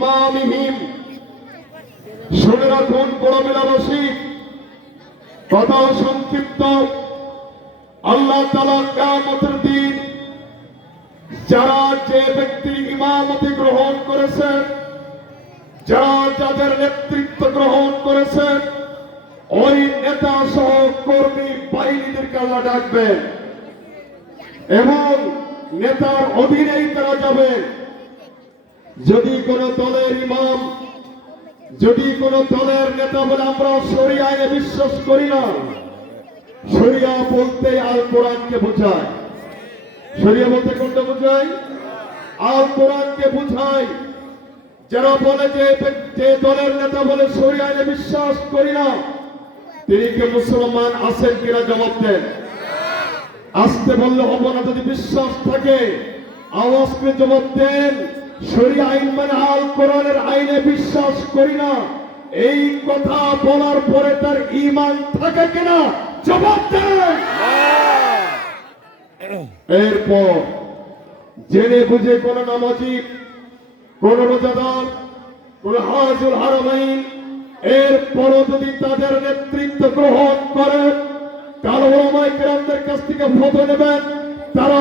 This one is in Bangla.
ইমামিহিম। শুনে রাখুন বড় মেলাবাসী, কথা সংক্ষিপ্ত। আল্লাহ তাআলা কিয়ামতের দিন যারা যে ব্যক্তি ইমামতি গ্রহণ করেছেন, যারা যাদের নেতৃত্ব গ্রহণ করেছেন, ওই নেতা সহ কর্মী বাহিনীদেরকে আল্লাহ ডাকবেন এবং নেতার অধীনেই তারা যাবে। যদি কোন দলের ইমাম, যদি কোন দলের নেতা বলে আমরা শরিয়া আইনে বিশ্বাস করি না, শরিয়া বলতে আল কোরআনকে বোঝায়। শরিয়া বলতে কোনটা বোঝায়? আল কোরআনকে বোঝায়। যারা বলে যে দলের নেতা বলে শরিয়া আইনে বিশ্বাস করি না, তিনি কি মুসলমান আছেন কিনা জবাব দেন। আসতে বললে হবে না, যদি বিশ্বাস থাকে আওয়াজ করে জবাব দেন। শরিয়া আইন মানে আল কোরআনের আইনে বিশ্বাস করি না, এই কথা বলার পরে তার ঈমান থাকে কিনা জবাব দেন। এরপর জেনে বুঝে কোন নামাজি, কোন রোজাদার, কোন হাজুল হারামাইন এরপরও যদি তাদের নেতৃত্ব গ্রহণ করে, কারো ওলামায়ে কেরামদের কাছ থেকে ফতোয়া নেবেন, তারা